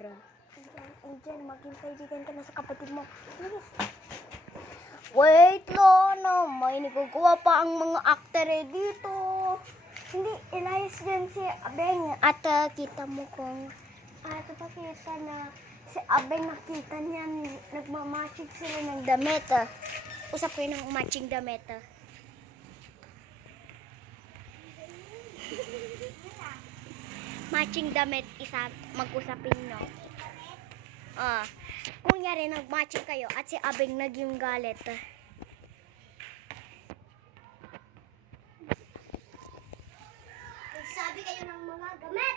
later. Angel, maging kaibigan ka na sa kapatid mo. Please. Wait, Lona. May nagagawa pa ang mga aktor dito. Hindi, inayos din si Abeng. At kita mo kung pakita na si Abeng nakita niyan. Nagmamatching sila ng damit. Usap kayo ng matching damit. Matching damit, isa mag-usapin no. Kung yari nag-matching kayo at si Abeng naging galit. Nagsabi kayo ng mga gamit.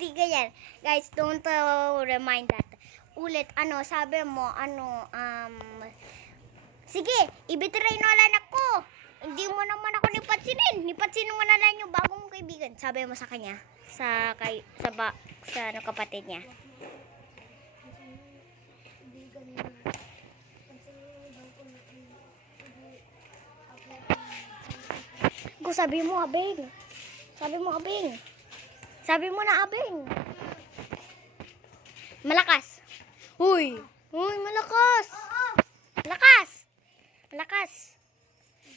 Di ganyan. Guys, don't remind that. Ulit, sabi mo, sige, ibitray na lang ako. Hindi mo naman ako nipatsinin mo na lang yung bagong kaibigan. Sabi mo sa kanya, sa kapatid niya. Sabi mo, Abeng. Sabi mo na, Abeng. Malakas. Uy, malakas. Malakas.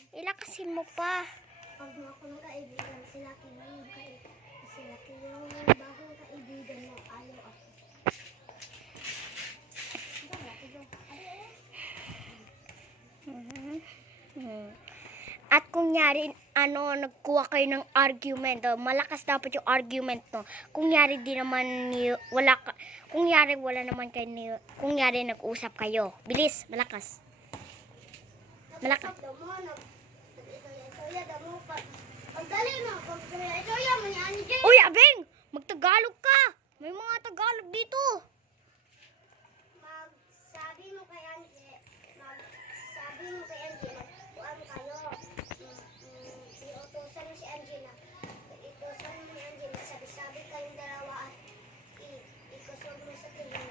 Ilakasin mo pa. Pag ako ng kaibigan, sila yung bagong kaibigan mo, ayaw ako. At kung yari, nagkuha kayo ng argument, malakas dapat yung argument, no? Kung yari wala naman kayo, kung yari nag-usap kayo. Bilis, malakas. Malakas. Uy, Abeng! Magtagalog ka! May mga Tagalog dito. Magsabi mo kay Angie, magkuhan kayo. Iutusan mo si Angela. Sabi kayong dalawa at ikusog mo sa tinga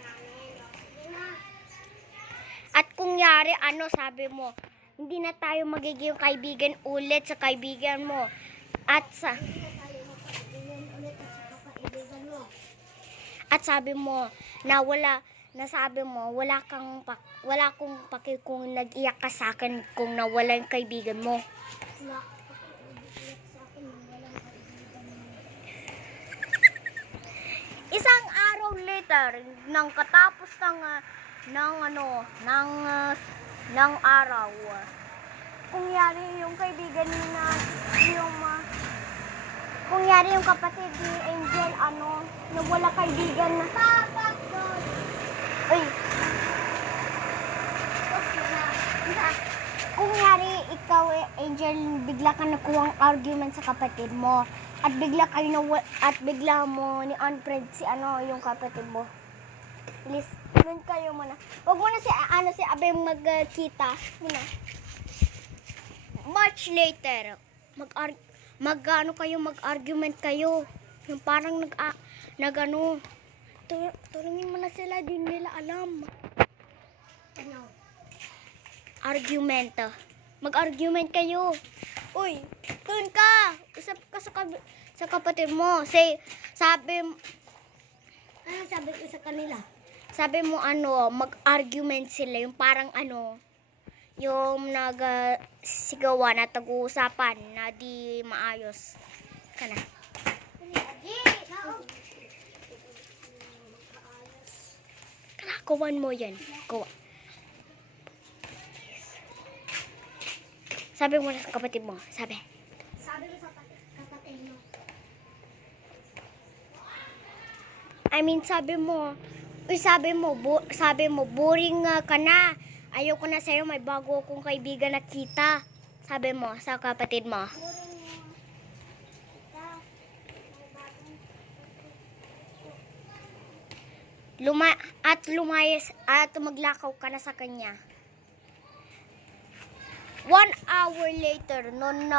namin. Sige na. At kung yari, sabi mo, hindi na tayo magiging kaibigan ulit sa kaibigan mo. At sabi mo na wala akong paki kung nag-iyak ka sa akin kung nawala yung kaibigan mo. Isang araw later, nang katapos ng araw, kung yari yung kaibigan na kung yari yung kapatid ni Angel, nawala kaibigan na. Uy. Kung yari ikaw, Angel, bigla ka nakuhang argument sa kapatid mo. At bigla mo ni unfriend si yung kapatid mo. Please, doon kayo muna. Huwag mo na si Abeng magkita. Muna. Much later, mag-argument kayo. Yung parang turungin mo na sila, di nila alam. Argument. Mag-argument kayo. Uy, doon ka. Usap ka sa kapatid mo. Sabi ko sa kanila? Sabi mo mag-argument sila. Yung parang yung nagsigawan at tag-uusapan na di maayos. Kana. Kawan mo yan. Gawa. Sabi mo sa kapatid mo. Sabi mo sa kapatid mo. sabi mo, boring ka na. Ayaw ko na sa'yo, may bago akong kaibigan na kita. Sabi mo sa kapatid mo. Lumayas at maglakaw ka na sa kanya. 1 hour later, nung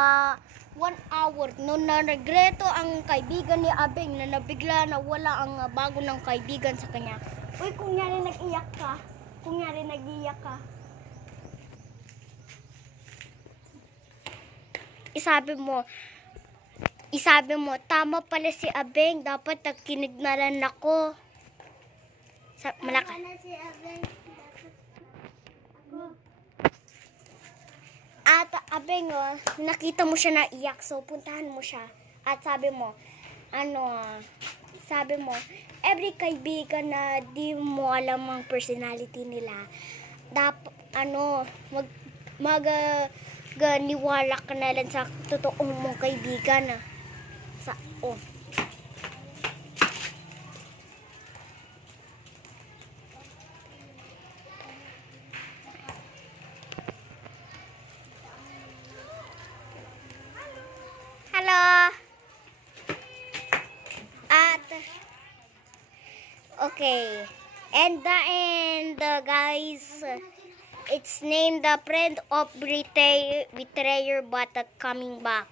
regreto ang kaibigan ni Abeng na nabigla na wala ang bago ng kaibigan sa kanya. Uy, kung yari nag-iyak ka, isabi mo, Isabi mo, tama pala si Abeng. Dapat nagkinig na lang ako. Malakas. Ano si Abeng? Dapat ako. At Abeng, nakita mo siya naiyak. So, puntahan mo siya. At sabi mo, every kaibigan na di mo alam ang personality nila, niwala ka na lang sa totoong mong kaibigan. Oh. Hello. Okay. And the end, guys. It's named The Friend of Betrayer but Coming Back.